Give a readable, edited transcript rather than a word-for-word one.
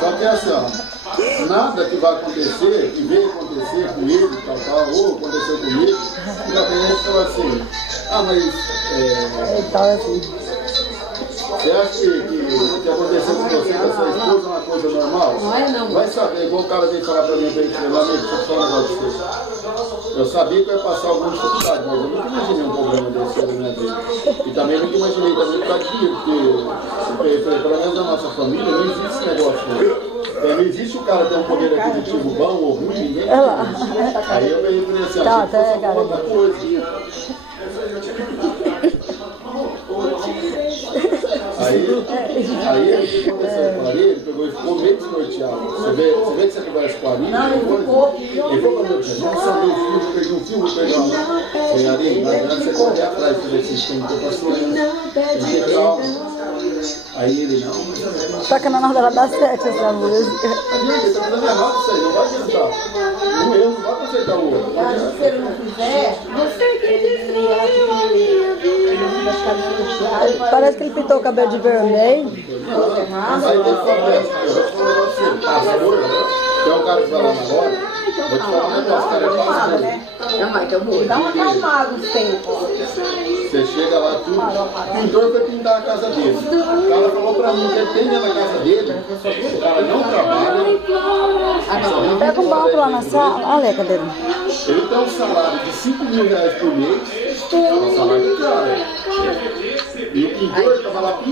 Só que é assim, ó, nada que vai acontecer, que veio acontecer com ele, tal, ou aconteceu comigo, que já tem gente que fala assim, ah, mas você acha que aconteceu com você, com a sua esposa, é uma coisa normal? Não é não. Vai saber, igual o cara veio falar pra mim, meu amigo, deixa eu falar um negócio pra você. Eu sabia que eu ia passar alguma dificuldade, mas eu nunca imaginei um problema desse na minha vida. E também nunca imaginei também por causa de dinheiro, porque pelo menos na nossa família não existe esse negócio, né? Não existe o cara ter um poder aquisitivo bom ou ruim, ninguém tem isso. Aí eu meio que assim, achei que fosse outra coisa. Aí o que aconteceu com o Ari, ele pegou e ficou meio desnorteado. Você vê que você conversa com o Ari? Não, ele ficou pra meu filho, não só meu filho, perdi um filho, vou pegar um. Falei, Ari, não adianta você correr atrás, você tem que ter paciência, tem que ter calma. Aí ele, não. Tá que na hora dela dá certo essa música. Ele tá fazendo errado isso aí, não vai adiantar. Um erro não vai consertar o outro. Se ele não fizer, você que Parece que ele pintou o cabelo de vermelho. Mas aí tem que fazer. Eu vou te falar um negócio assim, pastor, tem um cara que vai lá na hora, vou te falar um negócio, cara, é pastor. Não, mas eu vou dar uma acalmada um tempo. Você chega lá, tudo. O pintor foi pintar a casa dele. O cara falou pra mim que ele tem dentro da casa dele, o cara não trabalha. Pega um balde lá na sala. Olha, cadê ele? Ele tem um salário de 5 mil reais por mês. É um salário de cara. E o pintor estava lá pintando.